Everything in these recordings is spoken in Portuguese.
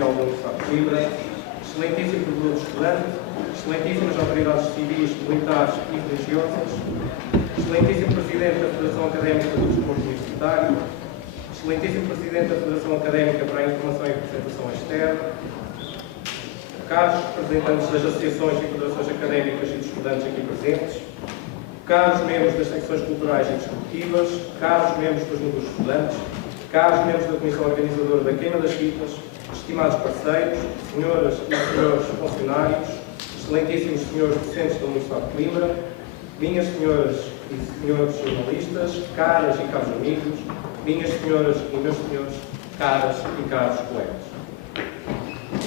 Social da Universidade de Coimbra, excelentíssimo professor de estudante, excelentíssimas autoridades civis, militares e religiosas, excelentíssimo Presidente da Federação Académica do Desporto Universitário, excelentíssimo Presidente da Federação Académica para a Informação e Representação Externa, caros representantes das associações e federações académicas e de estudantes aqui presentes, caros membros das secções culturais e desportivas, caros membros dos núcleos de estudantes, caros membros da Comissão Organizadora da Queima das Fitas, estimados parceiros, senhoras e senhores funcionários, excelentíssimos senhores docentes da Universidade de Coimbra, minhas senhoras e senhores jornalistas, caras e caros amigos, minhas senhoras e meus senhores, caras e caros colegas.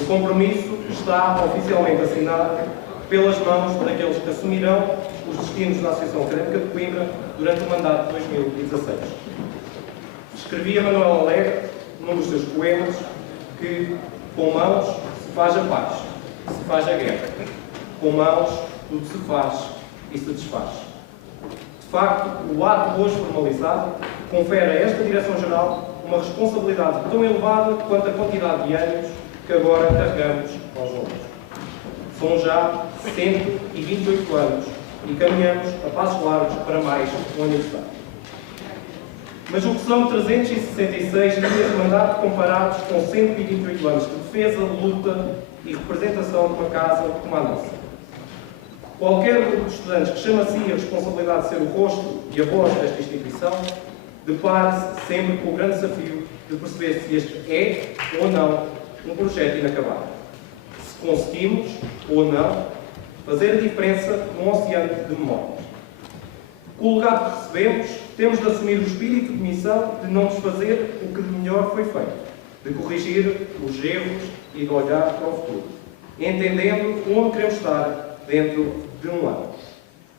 O compromisso está oficialmente assinado pelas mãos daqueles que assumirão os destinos da Associação Académica de Coimbra durante o mandato de 2016. Escrevia Manuel Alegre, num dos seus poemas, que com mãos se faz a paz, se faz a guerra. Com mãos tudo se faz e se desfaz. De facto, o ato hoje formalizado confere a esta Direção-Geral uma responsabilidade tão elevada quanto a quantidade de anos que agora carregamos aos ombros. São já 128 anos e caminhamos a passos largos para mais um aniversário. Mas o que são 366 dias de mandato comparados com 128 anos de defesa, luta e representação de uma casa como a nossa? Qualquer grupo de estudantes que chama a si a responsabilidade de ser o rosto e a voz desta instituição, depara-se sempre com o grande desafio de perceber se este é ou não um projeto inacabado. Se conseguimos ou não fazer a diferença num oceano de memórias. Com o legado que recebemos, temos de assumir o espírito de missão de não desfazer o que de melhor foi feito, de corrigir os erros e de olhar para o futuro, entendendo onde queremos estar dentro de um ano.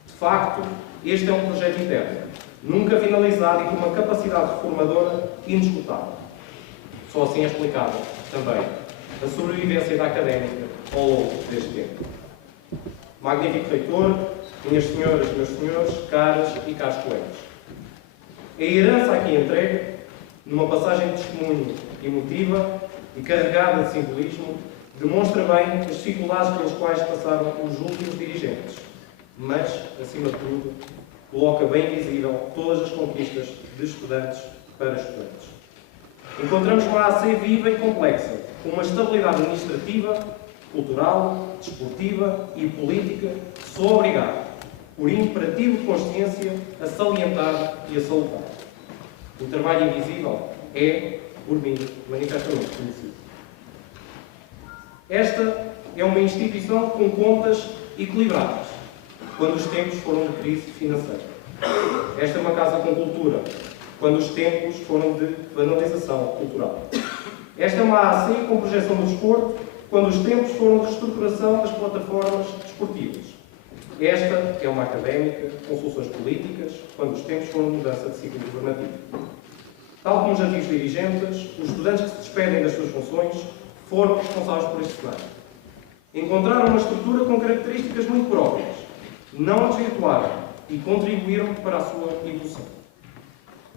De facto, este é um projeto interno, nunca finalizado e com uma capacidade reformadora indiscutável. Só assim é explicável também a sobrevivência da académica ao longo deste tempo. Magnífico reitor, minhas senhoras e meus senhores, caras e caros colegas. A herança aqui entregue, numa passagem de testemunho emotiva e carregada de simbolismo, demonstra bem as dificuldades pelas quais passaram os últimos dirigentes, mas, acima de tudo, coloca bem visível todas as conquistas de estudantes para estudantes. Encontramos uma AC viva e complexa, com uma estabilidade administrativa, cultural, desportiva e política que sou obrigado, por imperativo de consciência, a salientar e a salutar. O trabalho invisível é, por mim, manifestamente conhecido. Esta é uma instituição com contas equilibradas, quando os tempos foram de crise financeira. Esta é uma casa com cultura, quando os tempos foram de banalização cultural. Esta é uma AC com projeção do desporto, quando os tempos foram de reestruturação das plataformas desportivas. Esta é uma académica com soluções políticas, quando os tempos foram de mudança de ciclo governativo. Tal como os antigos dirigentes, os estudantes que se despedem das suas funções foram responsáveis por este cenário. Encontraram uma estrutura com características muito próprias, não a desvirtuaram e contribuíram para a sua evolução.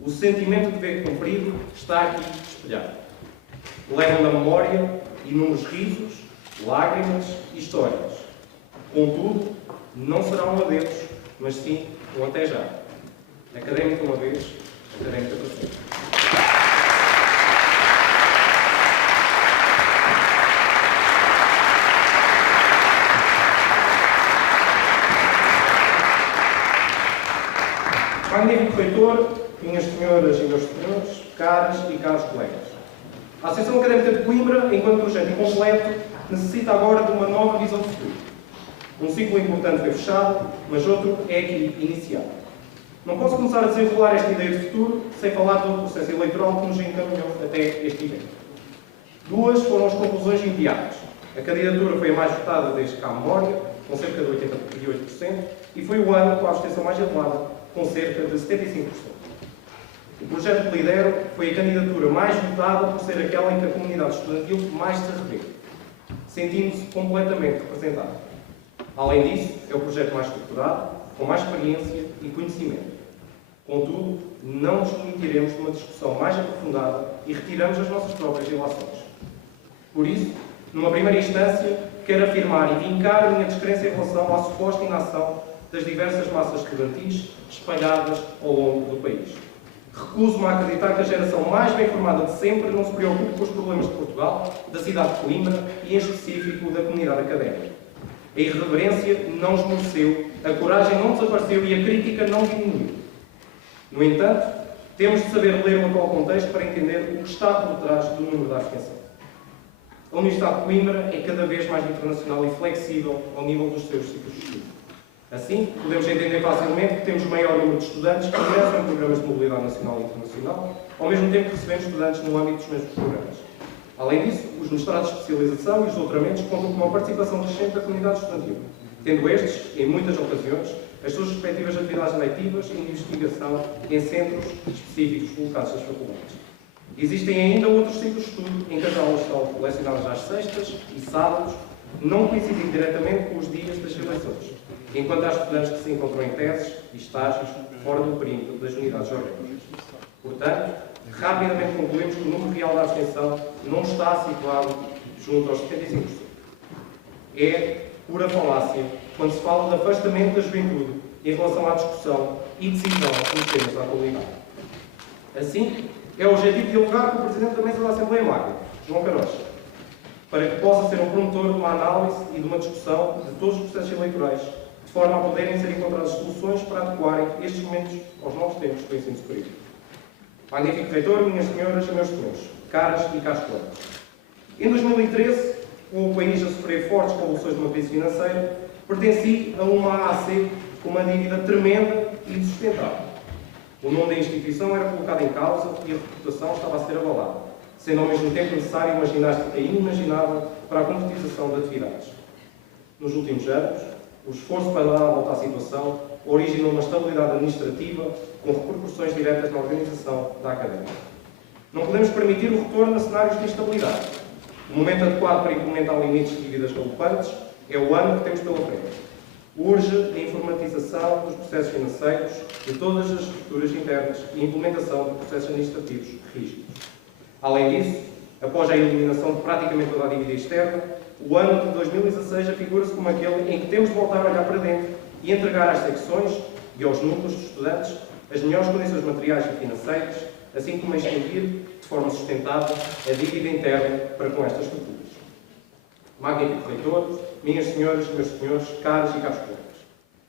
O sentimento de dever cumprido está aqui espelhado. Levam na memória inúmeros risos, lágrimas e histórias. Contudo, não será um adeus, mas sim um até já. Académico uma vez, académica para sempre. Magnífico reitor, minhas senhoras e meus senhores, caras e caros colegas. A Associação Académica de Coimbra, enquanto projeto incompleto, necessita agora de uma nova visão de futuro. Um ciclo importante foi fechado, mas outro é aqui iniciado. Não posso começar a desenrolar esta ideia de futuro sem falar do processo eleitoral que nos encaminhou até este evento. Duas foram as conclusões imediatas. A candidatura foi a mais votada desde cá à memória, com cerca de 88%, e foi o ano com a abstenção mais elevada, com cerca de 75%. O projeto que lidero foi a candidatura mais votada por ser aquela em que a comunidade estudantil mais se revê, sentindo-se completamente representada. Além disso, é o projeto mais estruturado, com mais experiência e conhecimento. Contudo, não nos permitiremos de uma discussão mais aprofundada e retiramos as nossas próprias ilações. Por isso, numa primeira instância, quero afirmar e vincar a minha descrença em relação à suposta inação das diversas massas estudantis espalhadas ao longo do país. Recuso-me a acreditar que a geração mais bem formada de sempre não se preocupe com os problemas de Portugal, da cidade de Coimbra e, em específico, da comunidade académica. A irreverência não esmoreceu, a coragem não desapareceu e a crítica não diminuiu. No entanto, temos de saber ler o atual contexto para entender o que está por trás do número da abstenção. A Universidade de Coimbra é cada vez mais internacional e flexível ao nível dos seus ciclos de estudo. Assim, podemos entender facilmente que temos maior número de estudantes que ingressam em programas de mobilidade nacional e internacional, ao mesmo tempo que recebemos estudantes no âmbito dos mesmos programas. Além disso, os mestrados de especialização e os doutoramentos contam com uma participação crescente da comunidade estudantil, tendo estes, em muitas ocasiões, as suas respectivas atividades letivas e de investigação em centros específicos colocados nas faculdades. Existem ainda outros ciclos de estudo em que as aulas são lecionadas às sextas e sábados, não coincidindo diretamente com os dias das eleições, enquanto há estudantes que se encontram em teses e estágios fora do perímetro das unidades orgânicas. Portanto, rapidamente concluímos que o número real da abstenção não está situado junto aos 75%. É pura falácia quando se fala de afastamento da juventude em relação à discussão e decisão nos temas da atualidade. Assim, é o objetivo dialogar com o Presidente da Mesa da Assembleia Magna, João Carocha, para que possa ser um promotor de uma análise e de uma discussão de todos os processos eleitorais, de forma a poderem ser encontradas soluções para adequarem estes momentos aos novos tempos do ensino superior. Magnífico Reitor, minhas senhoras e meus senhores, caras e caros colegas. Em 2013, com o país a sofrer fortes convulsões de uma crise financeira, pertenci a uma AAC com uma dívida tremenda e insustentável. O nome da instituição era colocado em causa e a reputação estava a ser abalada, sendo ao mesmo tempo necessária uma ginástica inimaginável para a concretização de atividades. Nos últimos anos, o esforço para dar a volta à situação originou uma estabilidade administrativa com repercussões diretas na organização da académica. Não podemos permitir o retorno a cenários de instabilidade. O momento adequado para implementar limites de dívidas galopantes é o ano que temos pela frente. Urge a informatização dos processos financeiros de todas as estruturas internas e a implementação de processos administrativos rígidos. Além disso, após a eliminação de praticamente toda a dívida externa, o ano de 2016 afigura-se como aquele em que temos de voltar a olhar para dentro e entregar às secções e aos núcleos de estudantes as melhores condições materiais e financeiras, assim como a extinguir, de forma sustentável, a dívida interna para com estas estruturas. Magnífico Reitor, minhas senhoras, meus senhores, caros e caros colegas.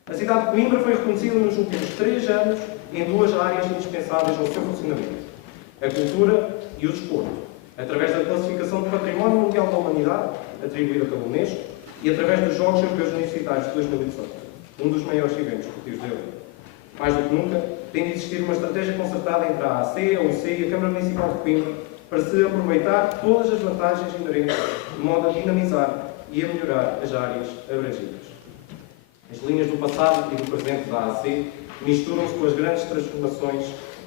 A cidade de Coimbra foi reconhecida nos últimos 3 anos em 2 áreas indispensáveis ao seu funcionamento: a cultura e o desporto, através da classificação de Património Mundial da Humanidade, atribuída pela Unesco, e através dos Jogos Europeus Universitários de 2018, um dos maiores eventos esportivos da Europa. Mais do que nunca, tem de existir uma estratégia concertada entre a AAC, a UC e a Câmara Municipal de Coimbra para se aproveitar todas as vantagens inerentes, de modo a dinamizar e a melhorar as áreas abrangidas. As linhas do passado e do presente da AAC misturam-se com as grandes transformações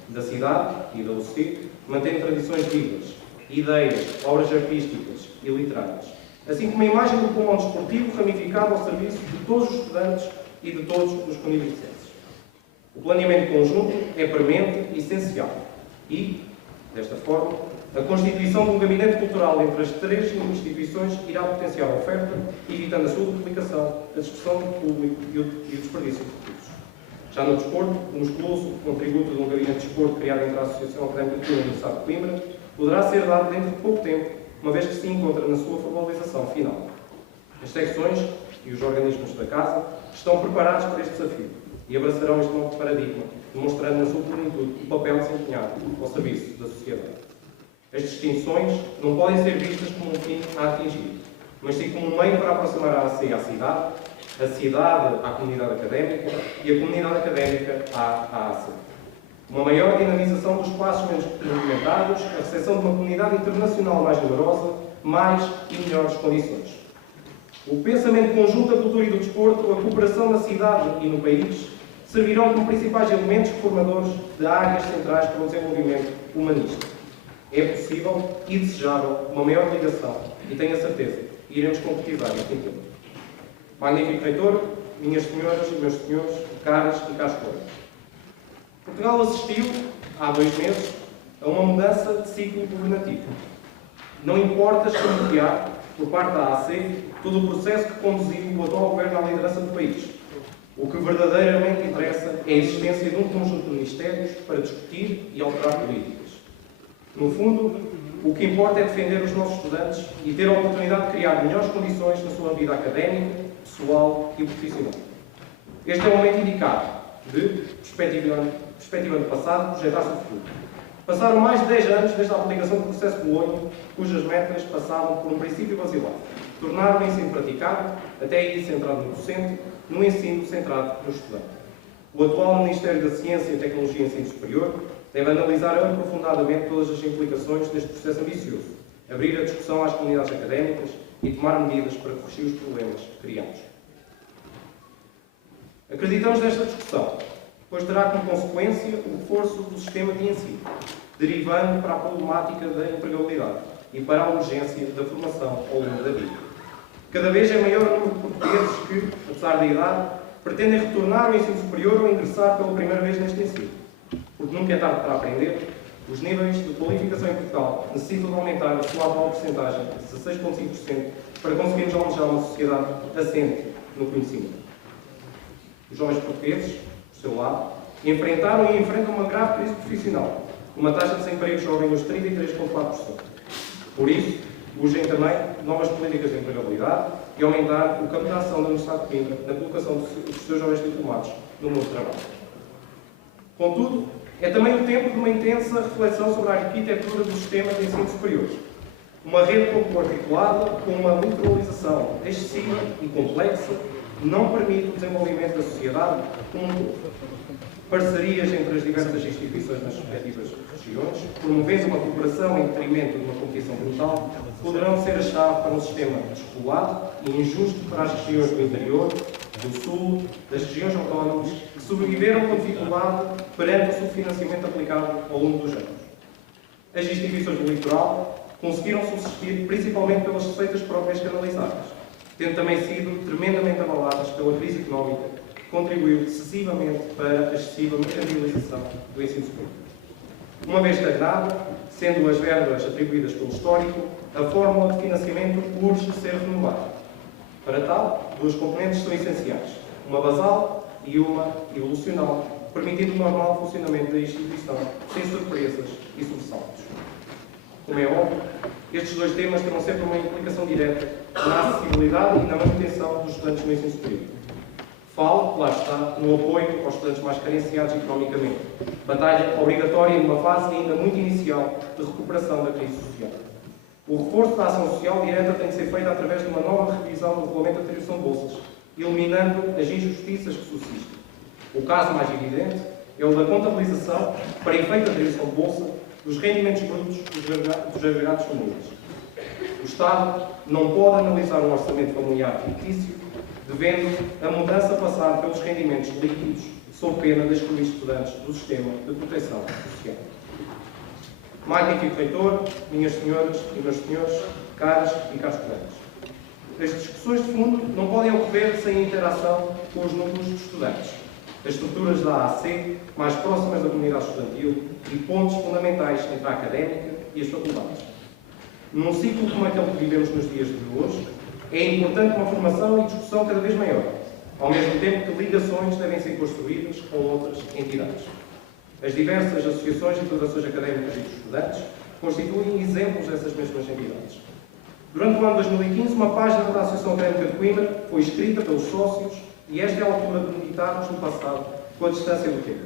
da cidade e da UC, mantendo tradições vivas, ideias, obras artísticas e literárias, assim como a imagem do pulmão desportivo ramificado ao serviço de todos os estudantes e de todos os convivicenses. O planeamento conjunto é premente e essencial e, desta forma, a constituição de um gabinete cultural entre as 3 instituições irá potenciar a oferta, evitando a sua duplicação, a dispersão do público e o desperdício de recursos. Já no desporto, o musculoso contributo de um gabinete de desporto criado entre a Associação Académica de Coimbra e o Estado de Coimbra poderá ser dado dentro de pouco tempo, uma vez que se encontra na sua formalização final. As secções e os organismos da Casa estão preparados para este desafio e abraçarão este novo paradigma, demonstrando na sua plenitude o papel desempenhado ao serviço da sociedade. As distinções não podem ser vistas como um fim a atingir, mas sim como um meio para aproximar a AAC à cidade à comunidade académica e a comunidade académica à AAC. Uma maior dinamização dos espaços menos movimentados, a recepção de uma comunidade internacional mais numerosa, mais e melhores condições. O pensamento conjunto da cultura e do desporto, a cooperação na cidade e no país, servirão como principais elementos reformadores de áreas centrais para o desenvolvimento humanista. É possível e desejável uma maior ligação e tenho a certeza que iremos concretizar este intento. Magnífico Reitor, minhas senhoras e meus senhores, caras e caros colegas. Portugal assistiu, há 2 meses, a uma mudança de ciclo governativo. Não importa escamotear, por parte da AC, todo o processo que conduziu o atual Governo à liderança do país. O que verdadeiramente interessa é a existência de um conjunto de ministérios para discutir e alterar políticas. No fundo, o que importa é defender os nossos estudantes e ter a oportunidade de criar melhores condições na sua vida académica, pessoal e profissional. Este é o momento indicado de, perspectivando o passado, projetar-se o futuro. Passaram mais de 10 anos desde a aplicação do processo de Bolonha, cujas metas passavam por um princípio basilar: tornar o ensino praticável, até aí centrado no docente, no ensino centrado no estudante. O atual Ministério da Ciência, Tecnologia e Ensino Superior deve analisar aprofundadamente todas as implicações deste processo ambicioso, abrir a discussão às comunidades académicas e tomar medidas para corrigir os problemas que criamos. Acreditamos nesta discussão, pois terá como consequência o reforço do sistema de ensino, derivando para a problemática da empregabilidade e para a urgência da formação ao longo da vida. Cada vez é maior o número de portugueses que, apesar da idade, pretendem retornar ao ensino superior ou ingressar pela primeira vez neste ensino. Porque nunca é tarde para aprender, os níveis de qualificação em Portugal necessitam de aumentar a sua atual porcentagem de 16,5% para conseguirmos almejar uma sociedade assente no conhecimento. Os jovens portugueses, do seu lado, enfrentaram e enfrentam uma grave crise profissional, uma taxa de desemprego jovem dos 33,4%. Por isso, urgem também novas políticas de empregabilidade e aumentar o campo de ação da Universidade de Coimbra na colocação dos seus jovens diplomados no mundo do trabalho. Contudo, é também o tempo de uma intensa reflexão sobre a arquitetura do sistema de ensino superior. Uma rede pouco articulada, com uma literalização excessiva e complexa, não permite o desenvolvimento da sociedade como um todo. Parcerias entre as diversas instituições nas respectivas regiões, promovendo uma cooperação em detrimento de uma competição brutal, poderão ser a chave para um sistema desregulado e injusto para as regiões do interior, do sul, das regiões autónomas, que sobreviveram com dificuldade perante o subfinanciamento aplicado ao longo dos anos. As instituições do litoral conseguiram subsistir principalmente pelas receitas próprias canalizadas, tendo também sido tremendamente abaladas pela crise económica, que contribuiu decisivamente para a excessiva mercantilização do ensino superior. Uma vez estagnada, sendo as verbas atribuídas pelo histórico, a fórmula de financiamento urge ser renovada. Para tal, duas componentes são essenciais: uma basal e uma evolucional, permitindo o normal funcionamento da instituição, sem surpresas e sobressaltos. Como é óbvio, estes dois temas terão sempre uma implicação direta na acessibilidade e na manutenção dos estudantes no ensino superior. Falo, lá está, no apoio aos estudantes mais carenciados economicamente, batalha obrigatória numa fase ainda muito inicial de recuperação da crise social. O reforço da ação social direta tem de ser feito através de uma nova revisão do regulamento de atribuição de bolsas, eliminando as injustiças que subsistem. O caso mais evidente é o da contabilização, para efeito de atribuição de bolsa, dos rendimentos brutos dos agregados familiares. O Estado não pode analisar um orçamento familiar fictício, devendo a mudança passar pelos rendimentos líquidos, sob pena de excluir estudantes do sistema de proteção social. Magnífico reitor, minhas senhoras e meus senhores, caras e caros colegas. As discussões de fundo não podem ocorrer sem a interação com os núcleos de estudantes, as estruturas da AC mais próximas da comunidade estudantil e pontos fundamentais entre a académica e as faculdades. Num ciclo como aquele que vivemos nos dias de hoje, é importante uma formação e discussão cada vez maior, ao mesmo tempo que ligações devem ser construídas com outras entidades. As diversas associações e federações académicas e dos estudantes constituem exemplos dessas mesmas entidades. Durante o ano de 2015, uma página da Associação Académica de Coimbra foi escrita pelos sócios e esta é a altura de meditarmos no passado com a distância do tempo.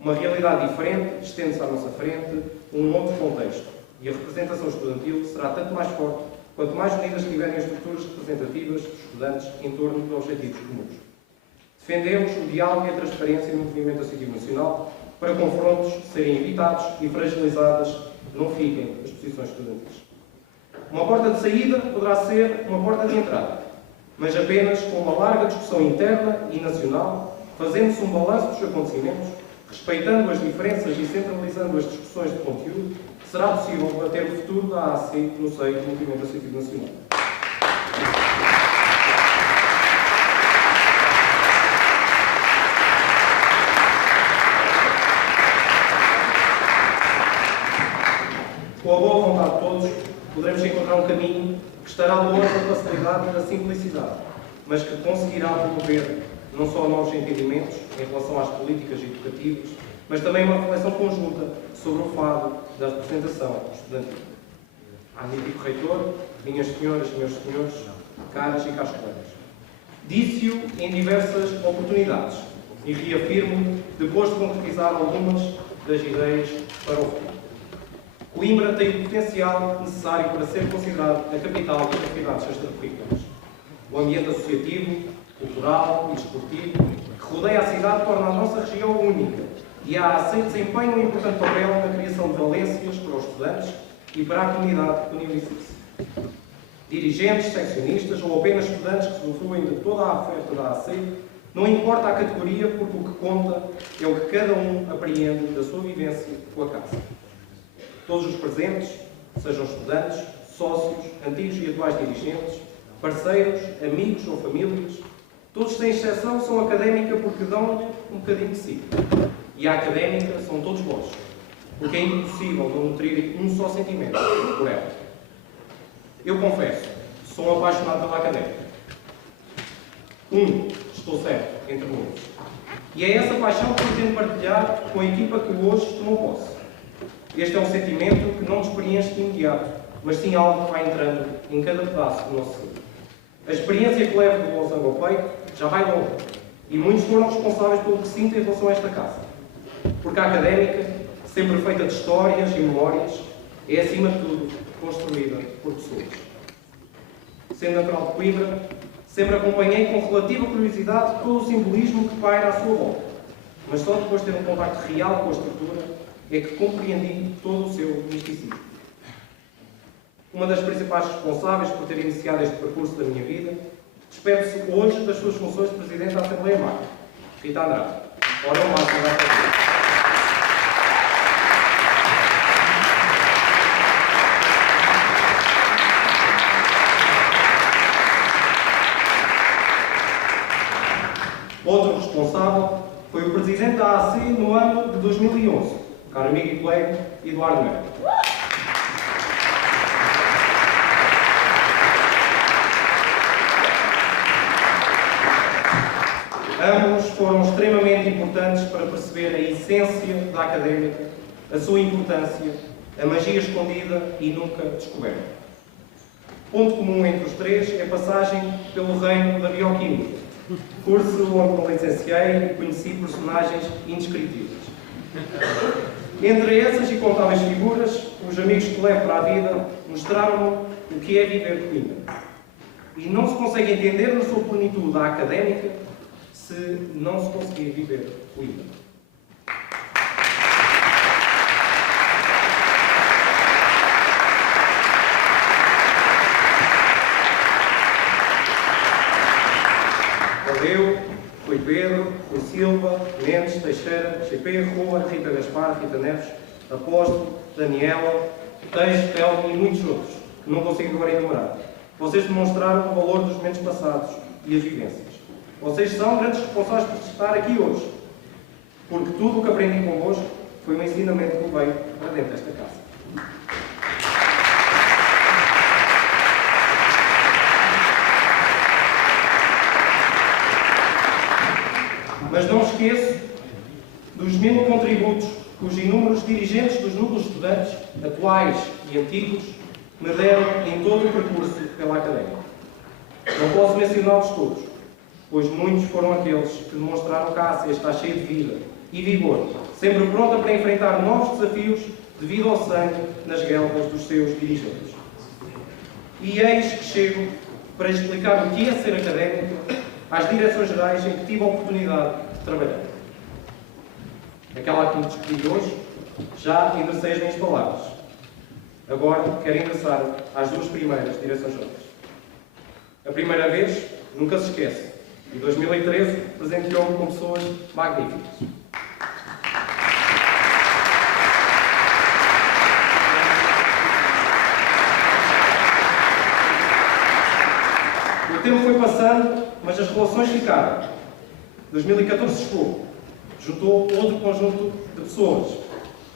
Uma realidade diferente estende-se à nossa frente, um outro contexto, e a representação estudantil será tanto mais forte quanto mais unidas estiverem as estruturas representativas dos estudantes em torno de objetivos comuns. Defendemos o diálogo e a transparência no movimento associativo nacional para confrontos serem evitados e fragilizadas não fiquem as posições estudantis. Uma porta de saída poderá ser uma porta de entrada, mas apenas com uma larga discussão interna e nacional, fazendo-se um balanço dos acontecimentos, respeitando as diferenças e centralizando as discussões de conteúdo, será possível bater o futuro da AC no seio do movimento associativo nacional. Com a boa vontade de todos, poderemos encontrar um caminho que estará longe da facilidade e da simplicidade, mas que conseguirá promover não só novos entendimentos em relação às políticas educativas, mas também uma reflexão conjunta sobre o fado da representação estudantil. Magnífico reitor, minhas senhoras e meus senhores, caras e caros colegas. Disse-o em diversas oportunidades e reafirmo depois de concretizar algumas das ideias para o futuro. Coimbra tem o potencial necessário para ser considerado a capital das atividades extracurriculares. O ambiente associativo, cultural e desportivo que rodeia a cidade torna a nossa região única e a ACEI desempenha um importante papel na criação de valências para os estudantes e para a comunidade universitária. Dirigentes, seccionistas ou apenas estudantes que usufruem de toda a oferta da ACEI, não importa a categoria, porque o que conta é o que cada um apreende da sua vivência com a casa. Todos os presentes, sejam estudantes, sócios, antigos e atuais dirigentes, parceiros, amigos ou famílias, todos sem exceção são académica porque dão-lhe um bocadinho de si. E a académica são todos vós, porque é impossível não nutrir um só sentimento por ela. Eu confesso, sou um apaixonado pela académica. Estou certo, entre muitos. E é essa paixão que pretendo partilhar com a equipa que hoje tomou posse. Este é um sentimento que não nos preenche de imediato, mas sim algo que vai entrando em cada pedaço do nosso ser. A experiência que levo do bom sangue ao peito já vai longe, e muitos foram responsáveis pelo que sinto em relação a esta casa. Porque a académica, sempre feita de histórias e memórias, é, acima de tudo, construída por pessoas. Sendo natural de Coimbra, sempre acompanhei com relativa curiosidade todo o simbolismo que paira à sua volta, mas só depois de ter um contacto real com a estrutura é que compreendi todo o seu misticismo. Uma das principais responsáveis por ter iniciado este percurso da minha vida, despede-se hoje das suas funções de Presidente da Assembleia Magna, Rita Andrade. Ora, o máximo vai fazer. Outro responsável foi o Presidente da AC no ano de 2011, caro amigo e colega Eduardo Melo. Ambos foram extremamente importantes para perceber a essência da académica, a sua importância, a magia escondida e nunca descoberta. Ponto comum entre os três é a passagem pelo reino da bioquímica, curso onde me licenciei e conheci personagens indescritíveis. Entre essas incontáveis figuras, os amigos que levo para a vida mostraram-me o que é viver Coimbra. E não se consegue entender na sua plenitude a académica se não se conseguir viver Coimbra. Eu, Rui Pedro, Rui Silva, Mendes, Teixeira, GP, Rua, Rita Gaspar, Rita Neves, Apóstolo, Daniela, Teixo, Telmo e muitos outros, que não consigo agora enumerar. Vocês demonstraram o valor dos momentos passados e as vivências. Vocês são grandes responsáveis por estar aqui hoje, porque tudo o que aprendi convosco foi um ensinamento que veio para dentro desta casa. Mas não esqueço dos 1000 contributos que os inúmeros dirigentes dos núcleos estudantes, atuais e antigos, me deram em todo o percurso pela académica. Não posso mencioná-los todos, pois muitos foram aqueles que demonstraram que a ACE está cheia de vida e vigor, sempre pronta para enfrentar novos desafios devido ao sangue nas guelras dos seus dirigentes. E eis que chego para explicar o que é ser académico às direções gerais em que tive a oportunidade de trabalhar. Aquela que me despedi hoje, já enderecei as minhas palavras. Agora quero endereçar às duas primeiras direções gerais. A primeira vez, nunca se esquece, em 2013 presenteou-me com pessoas magníficas. O tempo foi passando, mas as relações ficaram. 2014 chegou. Juntou outro conjunto de pessoas,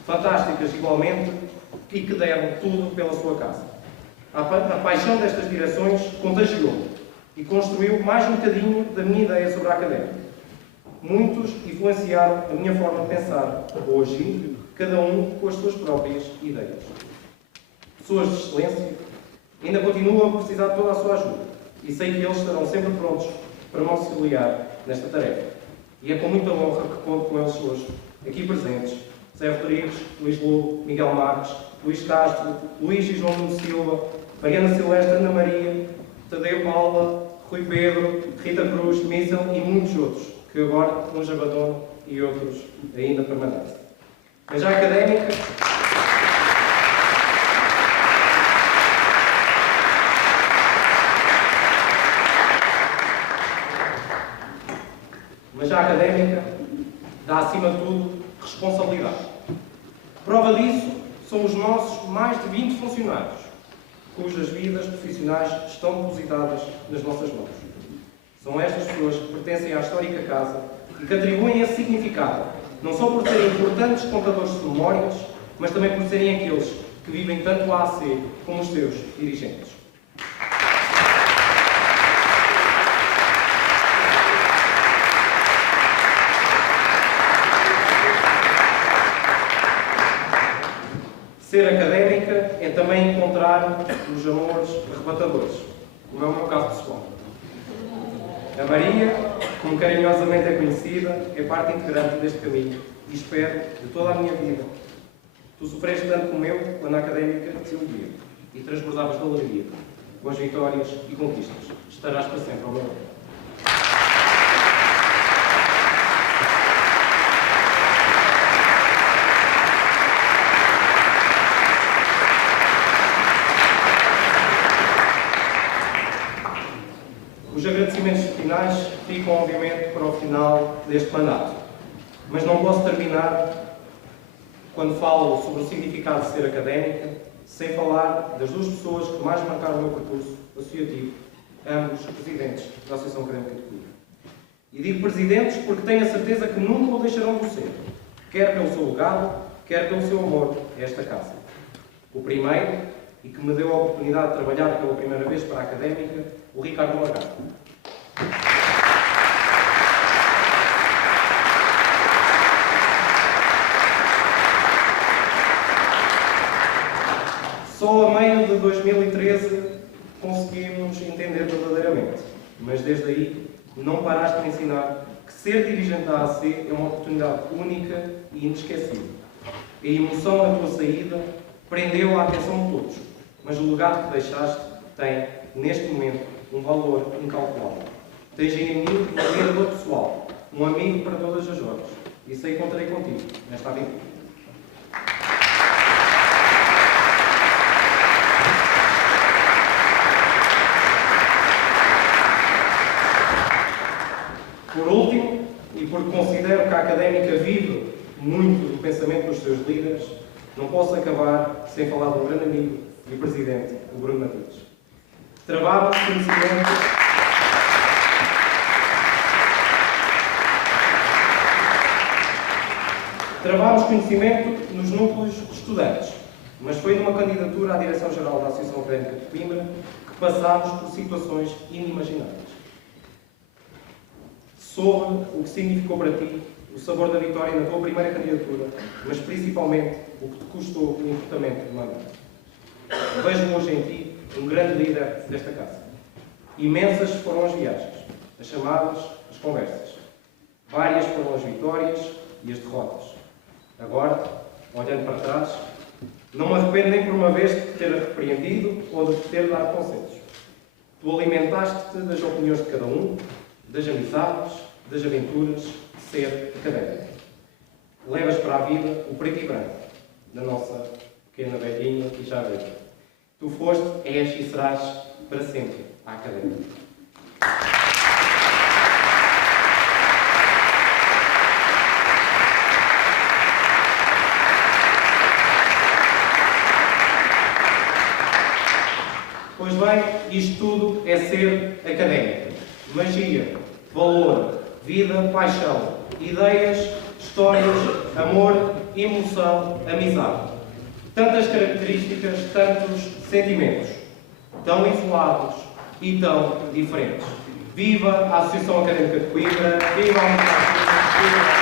fantásticas igualmente, e que deram tudo pela sua casa. A paixão destas direções contagiou e construiu mais um bocadinho da minha ideia sobre a académica. Muitos influenciaram a minha forma de pensar, hoje, cada um com as suas próprias ideias. Pessoas de excelência ainda continuam a precisar de toda a sua ajuda e sei que eles estarão sempre prontos para me auxiliar nesta tarefa. E é com muita honra que conto com eles hoje, aqui presentes, Zé Rodrigues, Luís Lobo, Miguel Marques, Luís Castro, Luís e João Nuno Silva, Mariana Silvestre, Ana Maria, Tadeu Paula, Rui Pedro, Rita Cruz, Mísel e muitos outros, que agora uns abandonam e outros ainda permanecem. Mas a académica... dá, acima de tudo, responsabilidade. Prova disso são os nossos mais de 20 funcionários, cujas vidas profissionais estão depositadas nas nossas mãos. São estas pessoas que pertencem à histórica casa e que atribuem esse significado, não só por serem importantes contadores de memórias, mas também por serem aqueles que vivem tanto a AC como os seus dirigentes. Ser académica é também encontrar os amores arrebatadores, como é o meu caso pessoal. A Maria, como carinhosamente é conhecida, é parte integrante deste caminho e espero de toda a minha vida. Tu sofreste tanto como eu quando a académica te iludia e transbordavas de alegria, com as vitórias e conquistas. Estarás para sempre ao meu lado. Os agradecimentos finais ficam, obviamente, para o final deste mandato. Mas não posso terminar, quando falo sobre o significado de ser académica, sem falar das duas pessoas que mais marcaram o meu percurso associativo, ambos presidentes da Associação Académica de Coimbra. E digo presidentes porque tenho a certeza que nunca o deixarão de ser, quer pelo seu legado, quer pelo seu amor a esta casa. O primeiro, e que me deu a oportunidade de trabalhar pela primeira vez para a académica, o Ricardo Lagarde. Só a meio de 2013 conseguimos entender verdadeiramente, mas desde aí não paraste de me ensinar que ser dirigente da AC é uma oportunidade única e inesquecível. A emoção da tua saída prendeu a atenção de todos, mas o legado que deixaste tem, neste momento, um valor incalculável. Tens em mim um admirador pessoal, um amigo para todas as horas, e sei que contarei contigo nesta aventura. Por último, e porque considero que a académica vive muito do pensamento dos seus líderes, não posso acabar sem falar de um grande amigo e presidente, o Bruno Matheus. Trabalhamos conhecimento... Trabalhamos conhecimento nos núcleos de estudantes, mas foi numa candidatura à Direção-Geral da Associação Académica de Coimbra que passámos por situações inimagináveis. Soube o que significou para ti o sabor da vitória na tua primeira candidatura, mas principalmente o que te custou o encurtamento do mandato. Vejo hoje em ti um grande líder desta casa. Imensas foram as viagens, as chamadas, as conversas. Várias foram as vitórias e as derrotas. Agora, olhando para trás, não me arrependo nem por uma vez de te ter repreendido ou de te ter dado conselhos. Tu alimentaste-te das opiniões de cada um, das amizades, das aventuras de ser académico. Levas para a vida o preto e branco da nossa pequena velhinha e já velha. Tu foste, és e serás para sempre a académica. Pois bem, isto tudo é ser académico. Magia, valor, vida, paixão, ideias, histórias, amor, emoção, amizade. Tantas características, tantos sentimentos. tão isolados e tão diferentes. Viva a Associação Académica de Coimbra! Viva a Universidade de Coimbra!